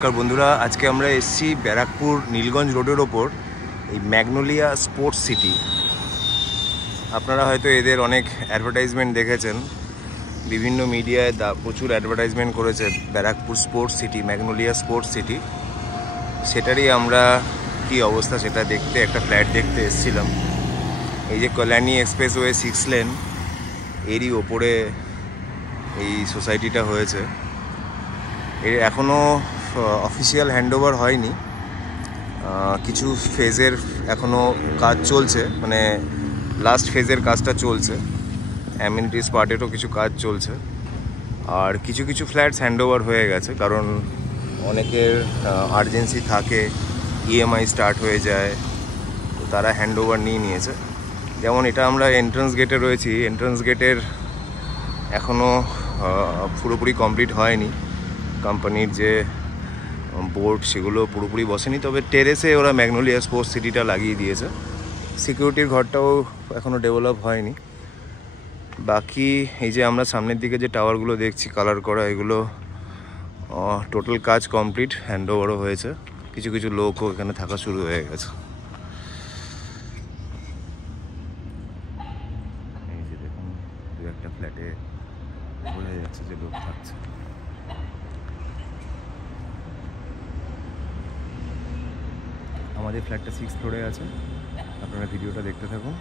নমস্কার বন্ধুরা, আজকে আমরা এসেছি ব্যারাকপুর নীলগঞ্জ রোডের ওপর এই ম্যাগনোলিয়া স্পোর্টস সিটি। আপনারা হয়তো এদের অনেক অ্যাডভার্টাইজমেন্ট দেখেছেন, বিভিন্ন মিডিয়ায় প্রচুর অ্যাডভার্টাইজমেন্ট করেছে Barrackpore sports city, magnolia sports city. সেটারই আমরা কি অবস্থা সেটা দেখতে, একটা ফ্ল্যাট দেখতে এসেছিলাম। এই যে কল্যাণী এক্সপ্রেসওয়ে 6 লেন, এরই ওপরে এই সোসাইটিটা হয়েছে। এর এখনও অফিসিয়াল হ্যান্ডওভার হয়নি, কিছু ফেজের এখনও কাজ চলছে, মানে লাস্ট ফেজের কাজটা চলছে, অ্যামিনিটিস পার্টেরও কিছু কাজ চলছে। আর কিছু কিছু ফ্ল্যাটস হ্যান্ডওভার হয়ে গেছে, কারণ অনেকের আর্জেন্সি থাকে, ইএমআই স্টার্ট হয়ে যায়, তো তারা হ্যান্ডওভার নিয়েছে। যেমন এটা আমরা এন্ট্রান্স গেটে রয়েছি, এন্ট্রান্স গেটের এখনও পুরোপুরি কমপ্লিট হয়নি, কোম্পানির যে বোর্ড সেগুলো পুরোপুরি বসেনি, তবে টেরেসে ওরা ম্যাগনোলিয়া স্পোর্টস সিটিটা লাগিয়ে দিয়েছে। সিকিউরিটির ঘরটাও এখনও ডেভেলপ হয়নি। বাকি এই যে আমরা সামনের দিকে যে টাওয়ারগুলো দেখছি কালার করা, এগুলো টোটাল কাজ কমপ্লিট, হ্যান্ডওভারও হয়েছে, কিছু কিছু লোকও এখানে থাকা শুরু হয়ে গেছে। এই যে দেখুন, দু একটা ফ্ল্যাটে বোঝা যাচ্ছে যে লোক থাকছে। আমাদের ফ্ল্যাটটা 6th ফ্লোরে আছে, আপনারা ভিডিওটা দেখতে থাকুন।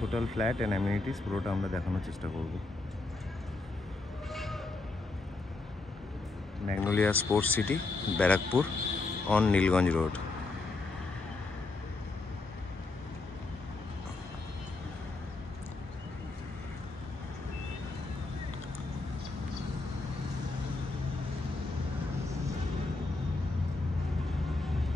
টোটাল ফ্ল্যাট অ্যান্ড অ্যামিনিটিস পুরোটা আমরা দেখানোর চেষ্টা করব। Magnolia sports city, Barrackpore on Nilganj road.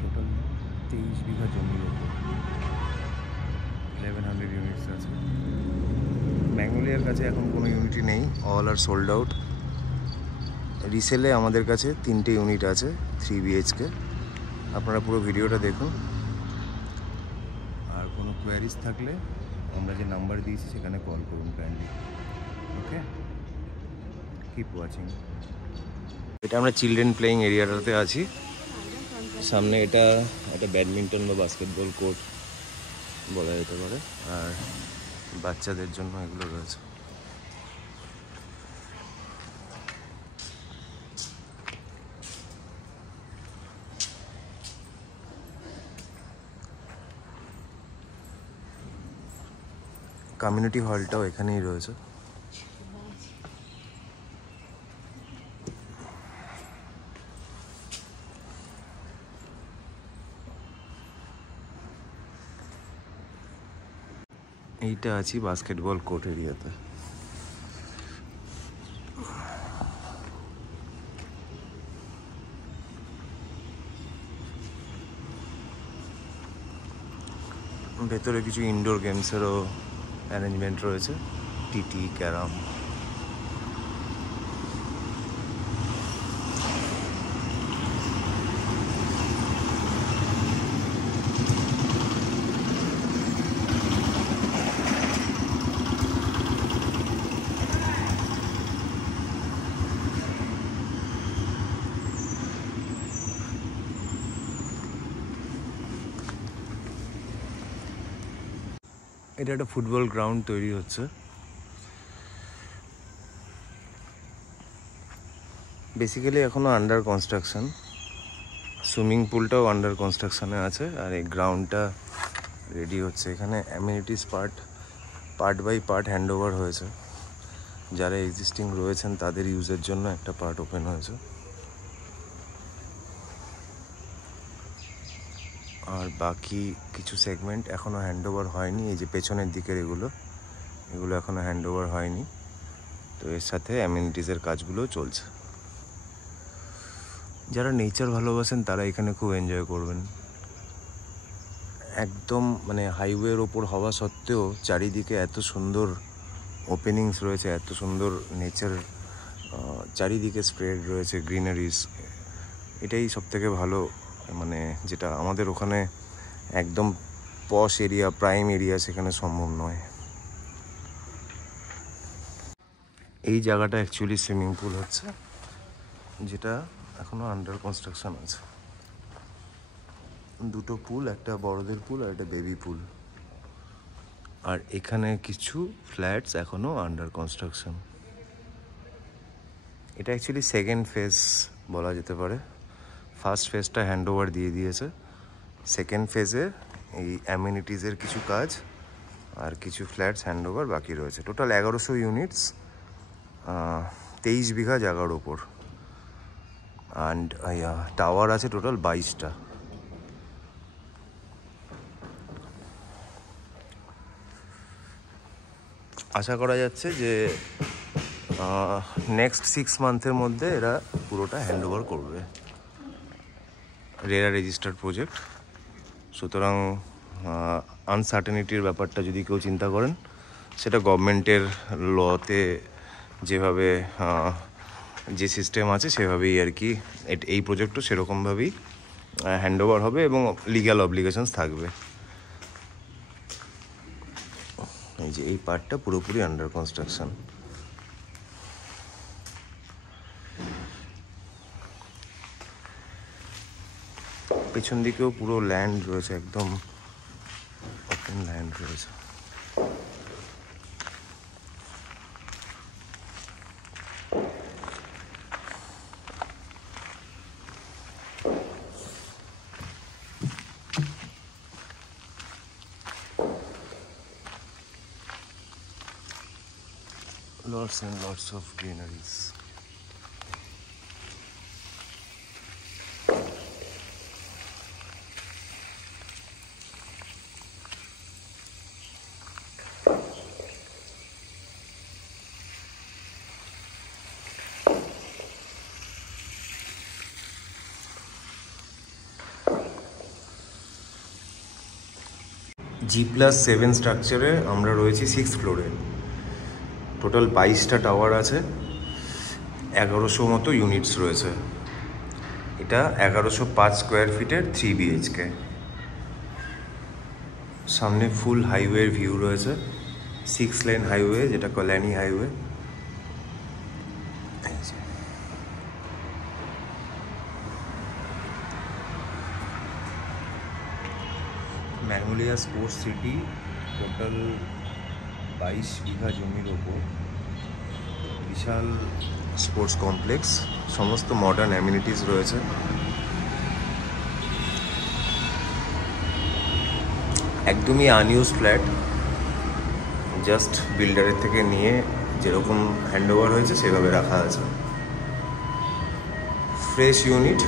Total 23 বিঘা জমির ওপর 1100 ইউনিটস আছে। ম্যাগনোলিয়ার কাছে এখন কোনো ইউনিটই নেই, অল আর সোল্ড আউট। রিসেলে আমাদের কাছে 3টে ইউনিট আছে 3 BHK। আপনারা পুরো ভিডিওটা দেখুন, আর কোনো কোয়ারিজ থাকলে আমরা যে নাম্বার দিয়েছি সেখানে কল করুন কাইন্ডলি। ওকে, কিপ ওয়াচিং। এটা আমরা চিলড্রেন প্লেয়িং এরিয়াটাতে আছি। সামনে এটা একটা ব্যাডমিন্টন বা বাস্কেটবল কোর্ট বলা যেতে পারে, আর বাচ্চাদের জন্য এগুলো রয়েছে। কমিউনিটি হলটাও এখানেই রয়েছে। এইটা আছি বাস্কেটবল কোর্ট এরিয়াতে। ভেতরে কিছু ইনডোর গেমসেরও অ্যারেঞ্জমেন্ট রয়েছে, টিটি, ক্যারাম। এটা একটা ফুটবল গ্রাউন্ড তৈরি হচ্ছে। বেসিক্যালি এখনও আন্ডার কনস্ট্রাকশন, সুইমিং পুলটাও আন্ডার কনস্ট্রাকশানে আছে, আর এই গ্রাউন্ডটা রেডি হচ্ছে। এখানে amenities part by part handover হয়েছে। যারা এক্সিস্টিং রয়েছেন তাদের ইউজের জন্য একটা পার্ট ওপেন হয়েছে, আর বাকি কিছু সেগমেন্ট এখনও হ্যান্ডওভার হয়নি। এই যে পেছনের দিকের এগুলো এখনও হ্যান্ডওভার হয়নি, তো এর সাথে অ্যামিনিটিসের কাজগুলো চলছে। যারা নেচার ভালোবাসেন তারা এখানে খুব এনজয় করবেন। একদম মানে হাইওয়ের ওপর হওয়া সত্ত্বেও চারিদিকে এত সুন্দর ওপেনিংস রয়েছে, এত সুন্দর নেচার চারিদিকে স্প্রেড রয়েছে, গ্রিনারিজ। এটাই সবথেকে ভালো, মানে যেটা আমাদের ওখানে একদম পশ এরিয়া, প্রাইম এরিয়া, সেখানে সম্ভব নয়। এই জায়গাটা অ্যাকচুয়ালি সুইমিং পুল হচ্ছে, যেটা এখনো আন্ডার কনস্ট্রাকশন আছে। দুটো পুল, একটা বড়দের পুল আর একটা বেবি পুল। আর এখানে কিছু ফ্ল্যাটস এখনো আন্ডার কনস্ট্রাকশন। এটা অ্যাকচুয়ালি সেকেন্ড ফেজ বলা যেতে পারে। ফার্স্ট ফেজটা হ্যান্ড ওভার দিয়ে দিয়েছে। সেকেন্ড ফেজে এই অ্যামিনিটিজের কিছু কাজ আর কিছু ফ্ল্যাটস হ্যান্ড ওভার বাকি রয়েছে। টোটাল 1100 ইউনিটস, 23 বিঘা জায়গার ওপর। অ্যান্ড টাওয়ার আছে টোটাল 22টা। আশা করা যাচ্ছে যে নেক্সট 6 মান্থের মধ্যে এরা পুরোটা হ্যান্ড ওভার করবে। রেরা রেজিস্টার্ড প্রজেক্ট, সুতরাং আনসার্টেনিটির ব্যাপারটা যদি কেউ চিন্তা করেন, সেটা গভর্নমেন্টের লতে যেভাবে যে সিস্টেম আছে সেভাবেই আর কি এই প্রজেক্টও সেরকমভাবেই হ্যান্ড ওভার হবে এবং লিগ্যাল অব্লিগেশনস থাকবে। এই যে এই পার্টটা পুরোপুরি আন্ডার কনস্ট্রাকশন। পেছন দিকেও পুরো ল্যান্ড রয়েছে, একদম ওপেন ল্যান্ড রয়েছে। Lots and lots of greeneries. G+7 স্ট্রাকচারে আমরা রয়েছি 6th ফ্লোরে। টোটাল 22টা টাওয়ার আছে, 1100 মতো ইউনিটস রয়েছে। এটা 1105 স্কোয়ার ফিটের 3 BHK। সামনে ফুল হাইওয়ের ভিউ রয়েছে, 6 লেন হাইওয়ে, যেটা Kalyani highway. Magnolia sports city total 22 বিঘা জমির ওপর বিশাল স্পোর্টস কমপ্লেক্স, সমস্ত মডার্ন অ্যামিনিটিস রয়েছে। একদমই আনইউজ ফ্ল্যাট, জাস্ট বিল্ডারের থেকে নিয়ে যেরকম হ্যান্ড ওভার হয়েছে সেভাবে রাখা আছে। Fresh unit,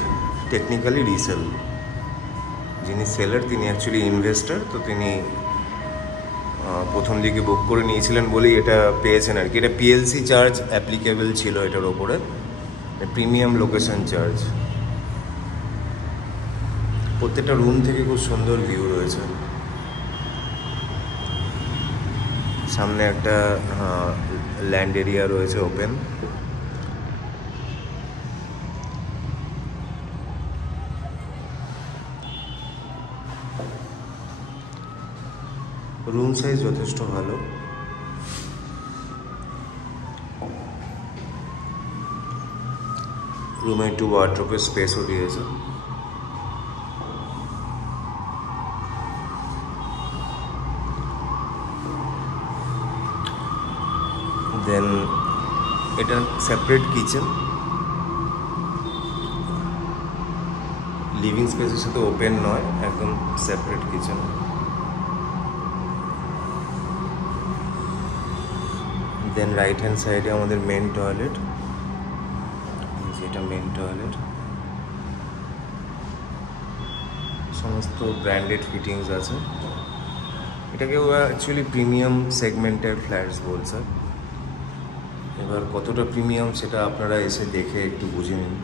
technically resale. যিনি সেলার তিনি অ্যাকচুয়ালি ইনভেস্টার, তো তিনি প্রথম দিকে বুক করে নিয়েছিলেন বলেই এটা পেয়েছেন আর কি। এটা PLC চার্জ অ্যাপ্লিকেবল ছিল এটার ওপরে, প্রিমিয়াম লোকেশন চার্জ। প্রত্যেকটা রুম থেকে খুব সুন্দর ভিউ রয়েছে। সামনে একটা ল্যান্ড এরিয়া রয়েছে ওপেন। রুম সাইজ যথেষ্ট ভালো। রুমে একটু ওয়ার্ড্রোপের স্পেসও দিয়েছে। দেন এটা সেপারেট কিচেন, লিভিং স্পেসের সাথে ওপেন নয়, একদম সেপারেট কিচেন। দেন রাইট হ্যান্ড সাইডে আমাদের মেন টয়লেট, যেটা মেন টয়লেট। সমস্ত ব্র্যান্ডেড ফিটিংস আছে। এটাকে অ্যাকচুয়ালি প্রিমিয়াম সেগমেন্টের ফ্ল্যাটস বলছে। এবার কতটা প্রিমিয়াম সেটা আপনারা এসে দেখে একটু বুঝে নিন।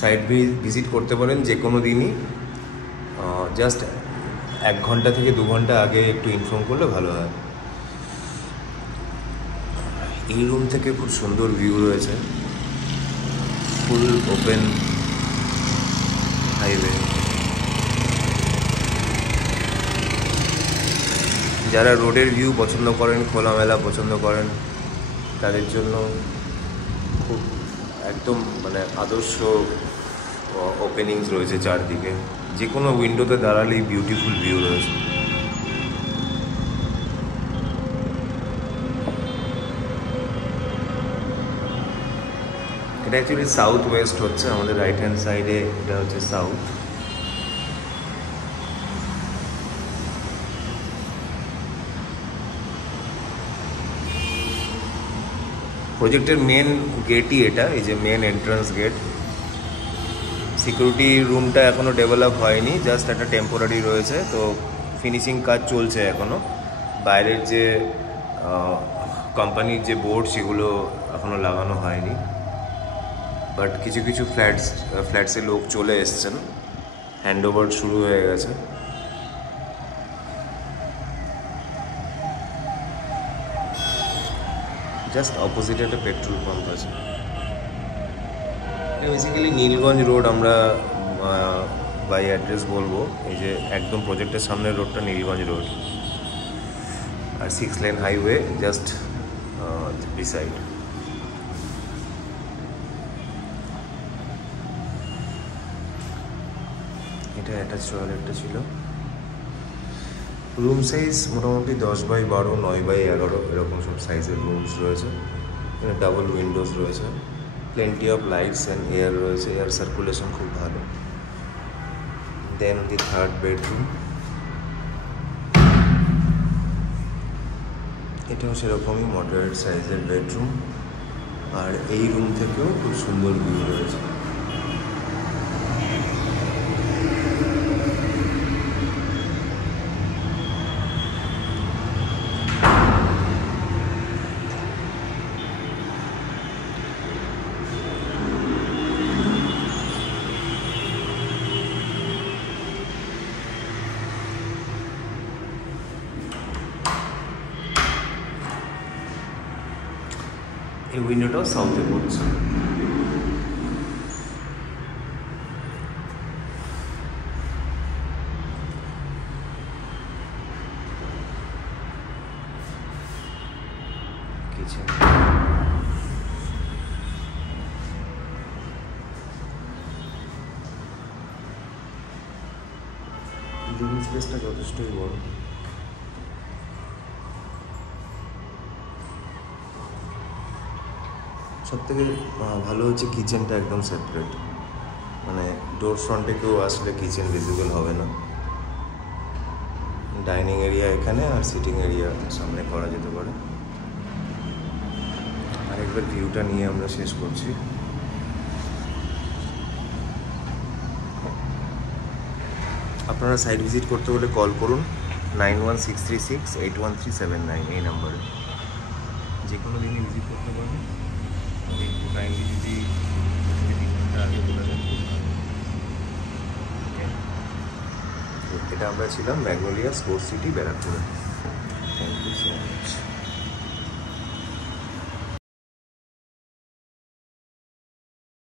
সাইট ভিজিট করতে পারেন যে কোনো দিনই, জাস্ট 1 ঘন্টা থেকে 2 ঘন্টা আগে একটু ইনফর্ম করলে ভালো হয়। এই রুম থেকে খুব সুন্দর ভিউ রয়েছে, ফুল ওপেন হাইওয়ে। যারা রোডের ভিউ পছন্দ করেন, খোলামেলা পছন্দ করেন, তাদের জন্য খুব একদম মানে আদর্শ ওপেনিংস রয়েছে চারদিকে, যে কোনো উইন্ডোতে দাঁড়ালেই বিউটিফুল ভিউ রয়েছে। এটা অ্যাকচুয়ালি সাউথ ওয়েস্ট হচ্ছে, আমাদের রাইট হ্যান্ড সাইডে এটা হচ্ছে সাউথ। প্রজেক্টের মেন গেটই এটা, এই যে মেন এন্ট্রান্স গেট। সিকিউরিটি রুমটা এখনও ডেভেলপ হয়নি, জাস্ট একটা টেম্পোরারি রয়েছে, তো ফিনিশিং কাজ চলছে এখনও। বাইরের যে কোম্পানির যে বোর্ড সেগুলো এখনও লাগানো হয়নি, বাট কিছু কিছু ফ্ল্যাটসে লোক চলে এসছেন, হ্যান্ড ওভার শুরু হয়ে গেছে। জাস্ট অপোজিটে একটা পেট্রোল পাম্প আছে। বেসিক্যালি নীলগঞ্জ রোড আমরা বাই অ্যাড্রেস বলবো, এই যে একদম প্রজেক্টের সামনের রোডটা নীলগঞ্জ রোড, আর 6 লেন হাইওয়ে জাস্ট বিসাইড। এটা অ্যাটাচ টয়লেটটা ছিল। রুম সাইজ মোটামুটি 10x12, 9x11 এরকম সব সাইজের রুমস রয়েছে। এখানে ডাবল উইন্ডোজ রয়েছে, plenty of lights and air রয়েছে, এয়ার সার্কুলেশন খুব ভালো। দেন দি থার্ড বেডরুম, এটাও সেরকমই মডারেট সাইজের বেডরুম, আর এই রুম থেকেও খুব সুন্দর ভিউ রয়েছে। এই উইন্ডোটাও সাউথে পড়ছে। কিচেন, লিভিং স্পেসটা যথেষ্টই বড়। সবথেকে ভালো হচ্ছে কিচেনটা একদম সেপারেট, মানে ডোর ফ্রন্টে কেউ আসলে কিচেন ভিজিবল হবে না। ডাইনিং এরিয়া এখানে, আর সিটিং এরিয়া সামনে করা যেতে পারে। আরেকবার ভিউটা নিয়ে আমরা শেষ করছি। আপনারা সাইট ভিজিট করতে হলে কল করুন 9163681379 এই নাম্বারে। যে কোনো দিনই ভিজিট করতে পারবেন, একটু কাইন্ডলি যদি 3 ঘন্টা আগে বলে দেন। এটা আমরা ছিলাম ম্যাগনোলিয়া স্পোর্টস সিটি, ব্যারাকপুরে। Thank you so much.